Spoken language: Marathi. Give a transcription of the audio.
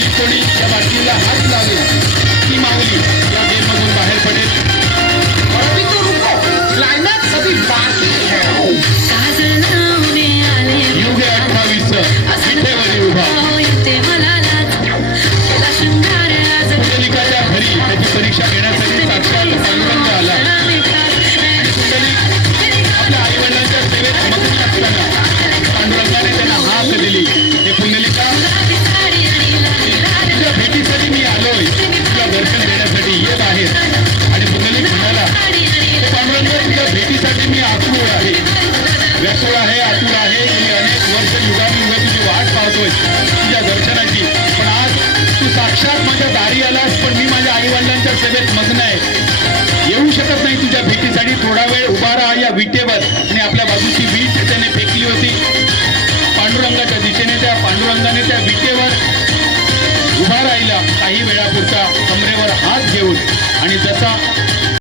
जी कोणी या बाटलीला हात लावेल ती माऊली या गेममधून बाहेर पडेल. अभी तो रुको, क्लाइमैक्स अभी बाकी है. युग 28 विठेवरी उभा पुंडलिकाच्या घरी त्याची परीक्षा घेण्यासाठी साक्षात पांडुरंग आला. पुंडलिक आपल्या आई वडिलांच्या सेवेत मग्न असताना पांडुरंगाने त्यांना हाक दिली. हे पुंडलिका, तुझ्या भेटीसाठी मी आलोय, तुला दर्शन देण्यासाठी ये बाहेर. आणि पुंडलिक म्हणाला, हे पांडुरंग, तुझ्या भेटीसाठी मी आतुर आहे, व्याकुळ आहे, आतुर आहे. मी अनेक वर्ष युगानुयुग तुझी वाट पाहतोय तुझ्या दर्शनाची. पण आज तू साक्षात माझ्या दारी आलास, पण मी माझ्या आई वडिलांच्या सेवेत मग्न आहे, येऊ शकत नाही तुझ्या भेटीसाठी. थोडा वेळ उभा राहा या विटेवर. आणि आपल्या बाजूची वीट त्याने फेकली होती पांडुरंगाच्या दिशेने. त्या पांडुरंगाने त्या विटेवर उभा राहिला काही वेळापुरता कमरेवर हात घेऊन. आणि जसा